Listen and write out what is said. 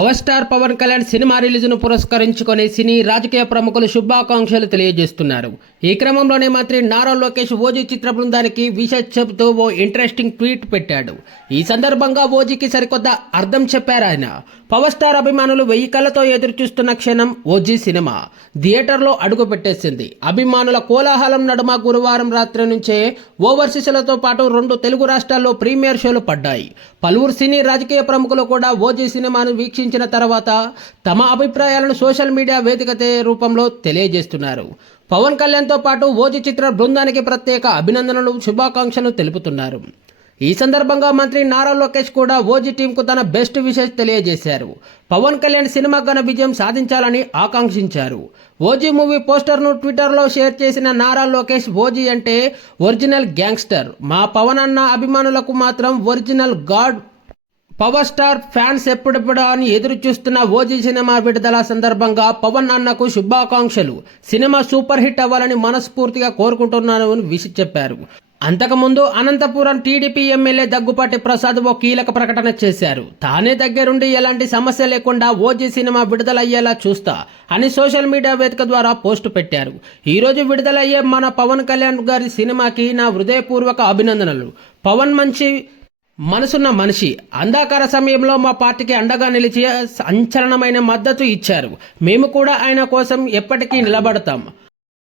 Power star Pawan Kalyan cinema రిలీజ్ను పురస్కరించుకొని సినీ రాజకీయ ప్రముఖులు శుభాకాంక్షలు తెలియజేస్తున్నారు. ఈ క్రమంలోనే మంత్రి నారా లోకేష్ ఓజీ చిత్ర బృందానికి విషెస్ చెబుతూ ఓ ఇంట్రెస్టింగ్ ట్వీట్ పెట్టాడు. ఈ సందర్భంగా ఓజీకి సరికొత్త అర్థం చెప్పారు ఆయన. పవర్ స్టార్ అభిమానులు వెయ్యి కళ్ళతో ఎదురు చూస్తున్న క్షణం ఓజీ సినిమా. థియేటర్లో అడుగు పెట్టేసింది. అభిమానుల కోలాహలం నడుమ గురువారం రాత్రి నుంచే ఓవర్సీస్లతో పాటు రెండు తెలుగు రాష్ట్రాల్లో ప్రీమియర్ షోలు పడ్డాయి. పలువురు సినీ రాజకీయ ప్రముఖులు కూడా ఓజీ సినిమాను వీక్షించిన తర్వాత తమ అభిప్రాయాలను సోషల్ మీడియా వేదిక రూపంలో తెలియజేస్తున్నారు. పవన్ కళ్యాణ్తో పాటు ఓజీ చిత్ర బృందానికి ప్రత్యేక అభినందనలు శుభాకాంక్షలు తెలుపుతున్నారు. ఈ సందర్భంగా మంత్రి నారా లోకేష్ కూడా ఓజీ టీంకు తన బెస్ట్ విషెస్ తెలియజేశారు. పవన్ కళ్యాణ్ సినిమా ఘన విజయం సాధించాలని ఆకాంక్షించారు. ఓజీ మూవీ పోస్టర్ను ట్విట్టర్లో షేర్ చేసిన నారా లోకేష్ ఓజీ అంటే ఒరిజినల్ గ్యాంగ్స్టర్. మా పవన్ అన్న అభిమానులకు మాత్రం original god power star fans ఎప్పుడెప్పుడు అని ఎదురు చూస్తున్న ఓజీ సినిమా విడుదల సందర్భంగా పవన్ అన్నకు శుభాకాంక్షలు. సినిమా సూపర్ హిట్ అవ్వాలని మనస్ఫూర్తిగా కోరుకుంటున్నాను అని విసి చెప్పారు. అంతకుముందు అనంతపురం టీడీపీ ఎమ్మెల్యే దగ్గుపాటి ప్రసాద్ ఓ కీలక ప్రకటన చేశారు. తానే దగ్గరుండి ఎలాంటి సమస్య లేకుండా ఓజీ సినిమా విడుదలయ్యేలా చూస్తా అని సోషల్ మీడియా వేదిక ద్వారా పోస్టు పెట్టారు. ఈరోజు విడుదలయ్యే మన పవన్ కళ్యాణ్ గారి సినిమాకి నా హృదయపూర్వక అభినందనలు. పవన్ మంచి మనసున్న మనిషి అంధాకార సమయంలో మా పార్టీకి అండగా నిలిచి సంచలనమైన మద్దతు ఇచ్చారు. మేము కూడా ఆయన కోసం ఎప్పటికీ నిలబడతాం.